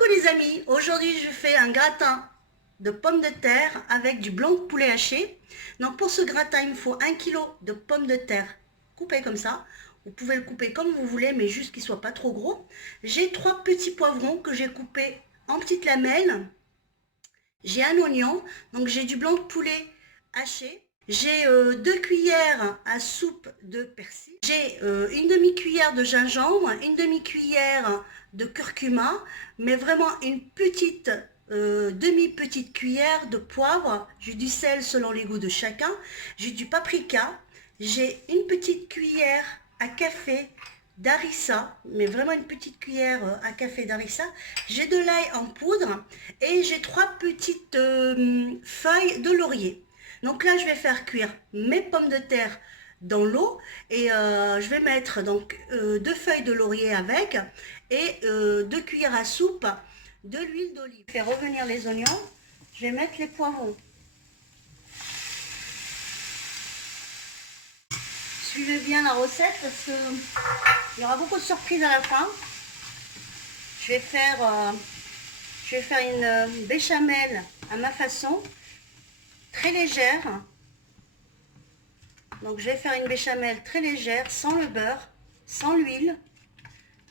Coucou les amis, aujourd'hui je fais un gratin de pommes de terre avec du blanc de poulet haché. Donc pour ce gratin il me faut 1 kg de pommes de terre coupées comme ça. Vous pouvez le couper comme vous voulez mais juste qu'il ne soit pas trop gros. J'ai 3 petits poivrons que j'ai coupés en petites lamelles. J'ai un oignon, donc j'ai du blanc de poulet haché. J'ai 2 cuillères à soupe de persil. J'ai une demi-cuillère de gingembre, une demi-cuillère de curcuma, mais vraiment une petite demi-petite cuillère de poivre. J'ai du sel selon les goûts de chacun. J'ai du paprika. J'ai une petite cuillère à café d'harissa, mais vraiment une petite cuillère à café d'harissa. J'ai de l'ail en poudre et j'ai 3 petites feuilles de laurier. Donc là, je vais faire cuire mes pommes de terre dans l'eau et je vais mettre donc 2 feuilles de laurier avec et 2 cuillères à soupe de l'huile d'olive. Je vais revenir les oignons, je vais mettre les poivrons. Suivez bien la recette parce que il y aura beaucoup de surprises à la fin. Je vais faire une béchamel à ma façon, très légère. Donc je vais faire une béchamel très légère, sans le beurre, sans l'huile,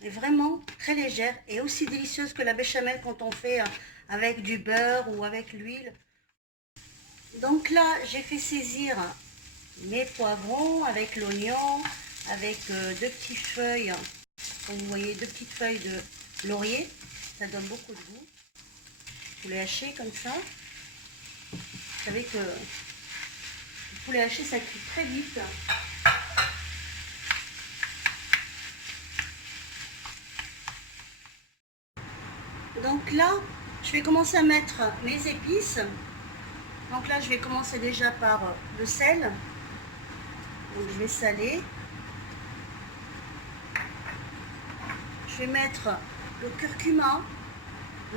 mais vraiment très légère et aussi délicieuse que la béchamel quand on fait avec du beurre ou avec l'huile. Donc là, j'ai fait saisir mes poivrons avec l'oignon, avec 2 petites feuilles, comme vous voyez, 2 petites feuilles de laurier. Ça donne beaucoup de goût. Vous les hachez comme ça. Vous savez que le poulet haché, ça cuit très vite. Donc là, je vais commencer à mettre mes épices. Donc là, je vais commencer déjà par le sel. Donc je vais saler. Je vais mettre le curcuma,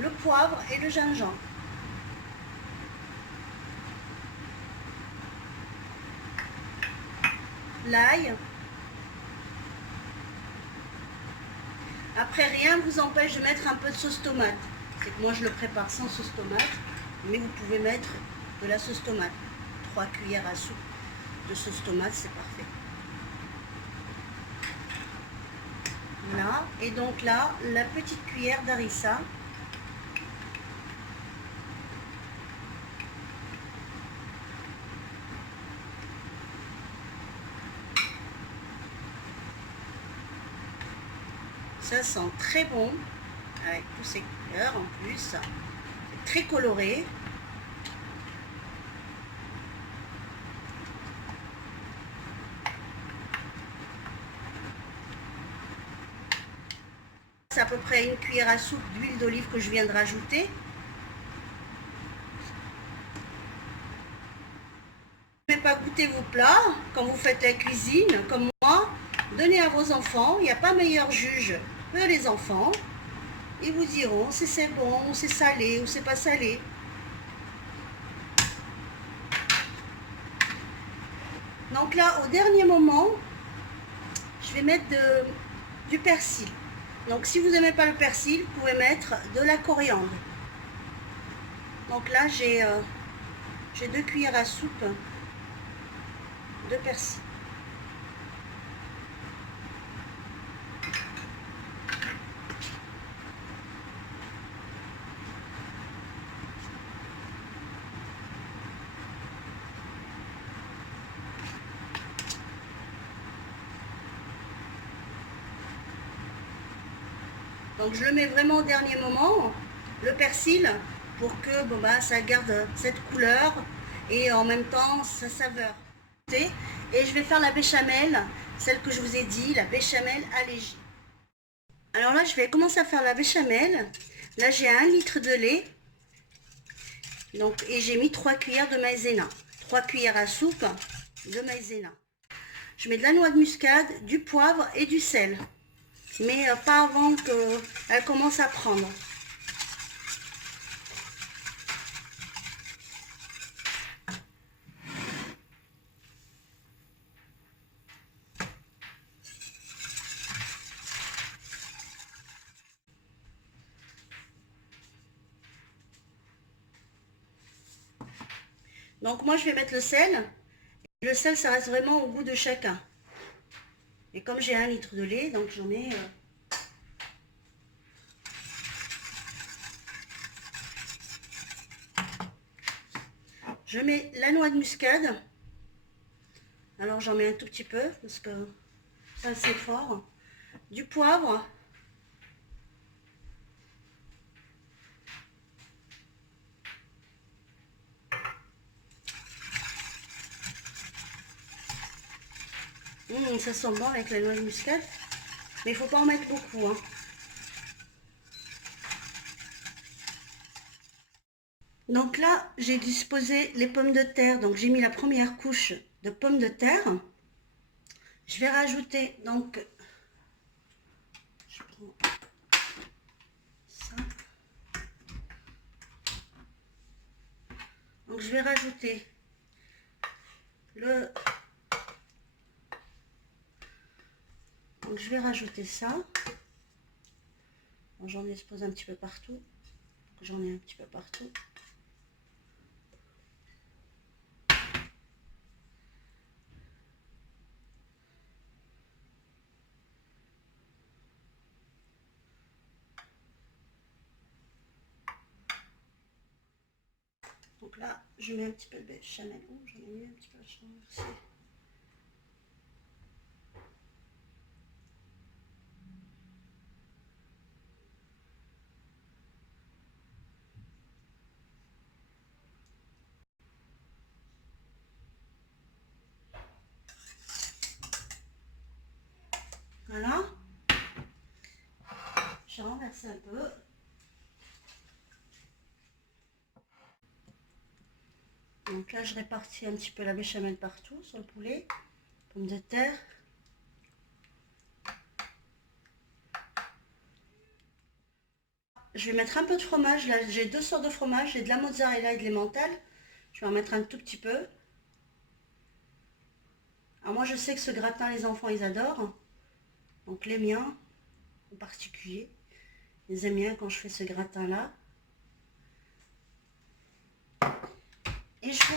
le poivre et le gingembre. L'ail. Après, rien ne vous empêche de mettre un peu de sauce tomate. C'est que moi, je le prépare sans sauce tomate, mais vous pouvez mettre de la sauce tomate. 3 cuillères à soupe de sauce tomate, c'est parfait. Voilà. Et donc là, la petite cuillère d'harissa. Ça sent très bon, avec tous ces couleurs en plus. C'est très coloré. C'est à peu près une cuillère à soupe d'huile d'olive que je viens de rajouter. Ne pas goûter vos plats quand vous faites la cuisine, comme moi. Donnez à vos enfants, il n'y a pas meilleur juge que les enfants. Ils vous diront si c'est bon, ou c'est salé, ou c'est pas salé. Donc là, au dernier moment, je vais mettre du persil. Donc si vous n'aimez pas le persil, vous pouvez mettre de la coriandre. Donc là, j'ai 2 cuillères à soupe de persil. Donc je le mets vraiment au dernier moment, le persil, pour que bon, bah, ça garde cette couleur et en même temps sa saveur. Et je vais faire la béchamel, celle que je vous ai dit, la béchamel allégée. Alors là, je vais commencer à faire la béchamel. Là, j'ai 1 litre de lait. Donc, et j'ai mis 3 cuillères de maïzena. 3 cuillères à soupe de maïzena. Je mets de la noix de muscade, du poivre et du sel. Mais pas avant qu'elle commence à prendre. Donc moi je vais mettre le sel. Le sel, ça reste vraiment au goût de chacun. Et comme j'ai 1 litre de lait, donc j'en mets... Je mets la noix de muscade. Alors j'en mets un tout petit peu parce que ça c'est fort. Du poivre. Ça sent bon avec la noix de muscade. Mais il ne faut pas en mettre beaucoup, hein. Donc là, j'ai disposé les pommes de terre. Donc j'ai mis la première couche de pommes de terre. Je vais rajouter donc... Je prends ça. Donc je vais rajouter le... Donc je vais rajouter ça. J'en ai disposé un petit peu partout. J'en ai un petit peu partout. Donc là, je mets un petit peu de béchamel. Oh, j'en ai mis un petit peu de béchamel aussi. Voilà. Je renverse un peu. Donc là, je répartis un petit peu la béchamel partout sur le poulet. Pommes de terre. Je vais mettre un peu de fromage. Là, j'ai 2 sortes de fromage. J'ai de la mozzarella et de l'emmental. Je vais en mettre un tout petit peu. Alors moi, je sais que ce gratin, les enfants, ils adorent. Donc les miens, en particulier, ils aiment bien quand je fais ce gratin-là. Et je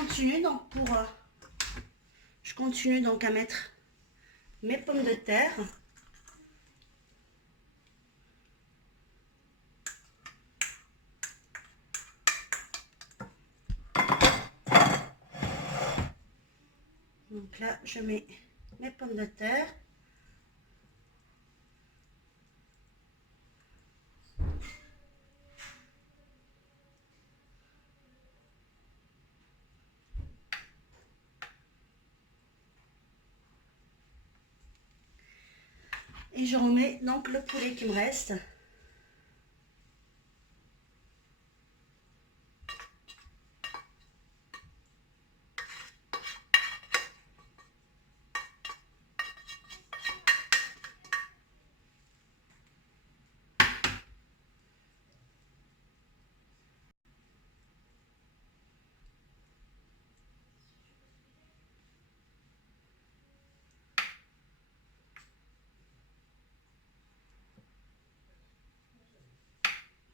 continue donc à mettre mes pommes de terre. Donc là, je mets mes pommes de terre. Et je remets donc le poulet qui me reste.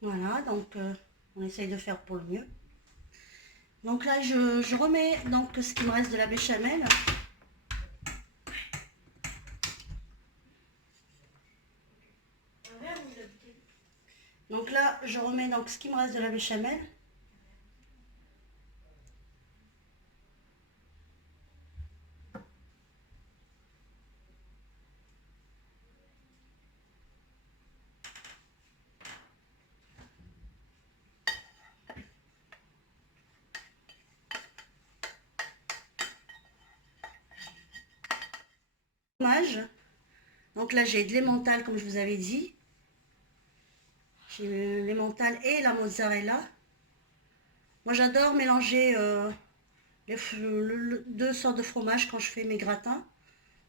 Voilà, donc on essaye de faire pour le mieux. Donc là, je remets donc ce qui me reste de la béchamel. Donc là, je remets donc ce qui me reste de la béchamel. Donc là, j'ai de l'emmental, comme je vous avais dit. J'ai l'emmental et la mozzarella. Moi, j'adore mélanger deux sortes de fromage quand je fais mes gratins.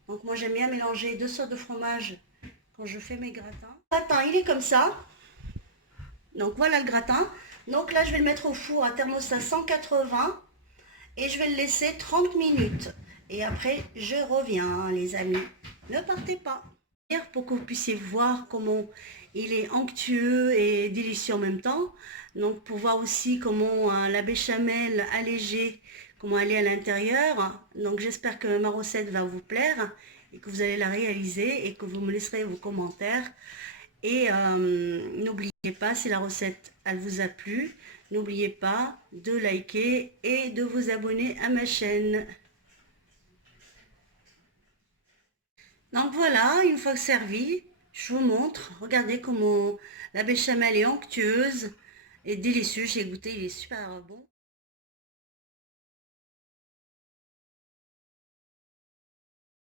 Donc moi, j'aime bien mélanger 2 sortes de fromage quand je fais mes gratins. Le gratin, il est comme ça. Donc voilà le gratin. Donc là, je vais le mettre au four à thermostat 180 et je vais le laisser 30 minutes. Et après, je reviens, les amis. Ne partez pas. Pour que vous puissiez voir comment il est onctueux et délicieux en même temps. Donc pour voir aussi comment la béchamel allégée, comment elle est à l'intérieur. Donc j'espère que ma recette va vous plaire et que vous allez la réaliser et que vous me laisserez vos commentaires. Et n'oubliez pas, si la recette elle vous a plu, n'oubliez pas de liker et de vous abonner à ma chaîne. Donc voilà, une fois servi, je vous montre. Regardez comment la béchamel est onctueuse et délicieuse. J'ai goûté, il est super bon.